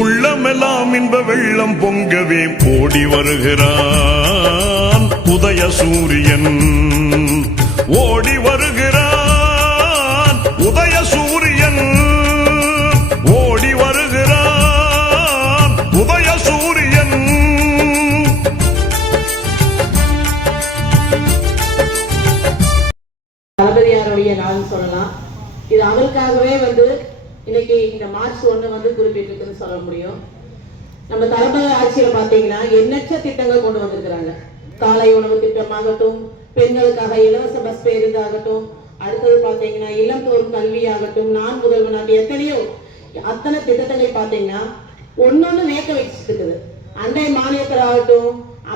உள்ளமெல்லாம் இன்ப வெள்ளம் பொங்கவே ஓடி வருகிறான் உதய சூரியன். ஓடி வருகிறான் உதய சூரியன். ஓடி வருகிறான் உதய சூரியன். தளபதியாருடைய நான் சொல்லலாம். இது அவருக்காகவே வந்து இன்னைக்கு இந்த மார்ச் ஒன்று வந்து குறிப்பிட்டிருக்குன்னு சொல்ல முடியும். நம்ம தலைமை ஆட்சியில பாத்தீங்கன்னா எண்ணற்ற திட்டங்கள் கொண்டு வந்திருக்கிறாங்க. காலை உணவு திட்டமாகட்டும் பெண்களுக்காக இலவச பஸ் பேருந்து ஆகட்டும் அடுத்தது பார்த்தீங்கன்னா இளம்தோறும் தோறும் கல்வி ஆகட்டும் நான் முதல்வன் ஆகட்டும் எத்தனையோ அத்தனை திட்டத்தை பார்த்தீங்கன்னா ஒன்னொன்னு வியக்க வச்சுட்டு இருக்குது அண்டை மாநிலத்தில் ஆகட்டும்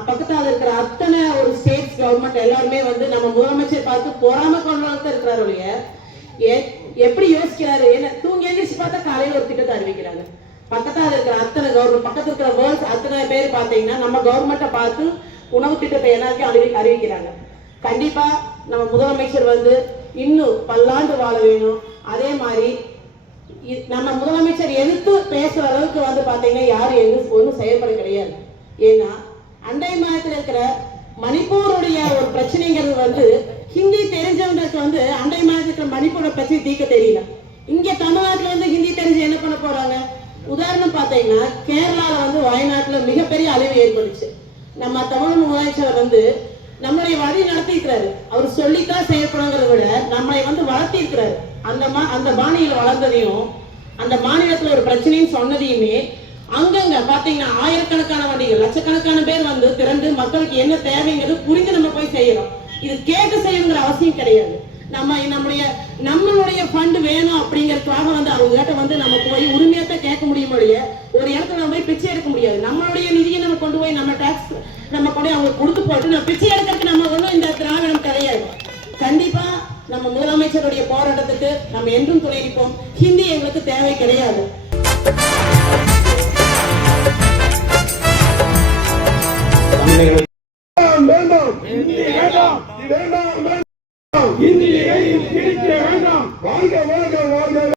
பக்கத்தில் இருக்கிற அத்தனை ஒரு ஸ்டேட் கவர்மெண்ட் எல்லாருமே வந்து நம்ம முதலமைச்சர் பார்த்து பொறாம கொண்டு இருக்கிறாரு எப்படி யோசிக்கிறாரு? என்ன தூங்கி எழுந்திரிச்சு பார்த்தா காலையில ஒரு திட்டத்தை அறிவிக்கிறாங்க. பக்கத்துல இருக்கிற அத்தனை கவர்மெண்ட் பக்கத்துல இருக்கிற வேர்ல்ஸ் அத்தனை பேர் பார்த்தீங்கன்னா நம்ம கவர்மெண்ட்டை பார்த்து உணவு திட்டத்தை எல்லாருக்கும் அறிவி அறிவிக்கிறாங்க. கண்டிப்பா நம்ம முதலமைச்சர் வந்து இன்னும் பல்லாண்டு வாழ வேணும். அதே மாதிரி நம்ம முதலமைச்சர் எதிர்த்து பேசுற அளவுக்கு வந்து பாத்தீங்கன்னா யாரும் எதுவும் ஒன்றும் செயல்பட கிடையாது. ஏன்னா அண்டை மாநிலத்தில் இருக்கிற மணிப்பூருடைய ஒரு பிரச்சனைங்கிறது வந்து ஹிந்தி தெரிஞ்சவங்களுக்கு வந்து அண்டை மாநிலத்தில் இருக்கிற பற்றி தீக்க தீர்க்க தெரியல. இங்க தமிழ்நாட்டுல வந்து ஹிந்தி தெரிஞ்சு என்ன பண்ண போறாங்க? உதாரணம் பார்த்தீங்கன்னா கேரளாவில் வந்து வயநாட்டுல மிகப்பெரிய அழிவு ஏற்பட்டுச்சு. நம்ம தமிழ் முதலமைச்சர் வந்து நம்மளை வழி நடத்தியிருக்கிறாரு. அவர் சொல்லித்தான் செயல்படுங்கிறத விட நம்மளை வந்து வளர்த்திருக்கிறாரு அந்த மா அந்த பாணியில வளர்ந்ததையும் அந்த மாநிலத்துல ஒரு பிரச்சனையும் சொன்னதையுமே அங்கங்க பாத்தீங்கன்னா ஆயிரக்கணக்கான வண்டிகள் லட்சக்கணக்கான பேர் வந்து திரண்டு மக்களுக்கு என்ன தேவைங்கிறது புரிந்து நம்ம போய் செய்யறோம். இது கேட்டு செய்யணுங்கிற அவசியம் கிடையாது. நம்ம நம்முடைய நம்மளுடைய ஃபண்ட் வேணும் அப்படிங்கறதுக்காக வந்து அவங்க கிட்ட வந்து நம்ம போய் உரிமையத்தை கேட்க முடியும் ஒழிய ஒரு இடத்துல நம்ம போய் பிச்சை எடுக்க முடியாது. நம்மளுடைய நிதியை நம்ம கொண்டு போய் நம்ம டாக்ஸ் நம்ம கொண்டு அவங்களுக்கு கொடுத்து போட்டு நம்ம பிச்சை எடுக்கிறதுக்கு நம்ம ஒண்ணும் இந்த திராவிடம் கிடையாது. கண்டிப்பா நம்ம முதலமைச்சருடைய போராட்டத்துக்கு நம்ம என்றும் துணை நிற்போம். ஹிந்தி எங்களுக்கு தேவை கிடையாது. வேண்டாம் வேண்டாம். வேண்டாம் வேண்டாம். இந்தியை திணிக்க வேண்டாம். வாழ்க வாழ்க வாழ்க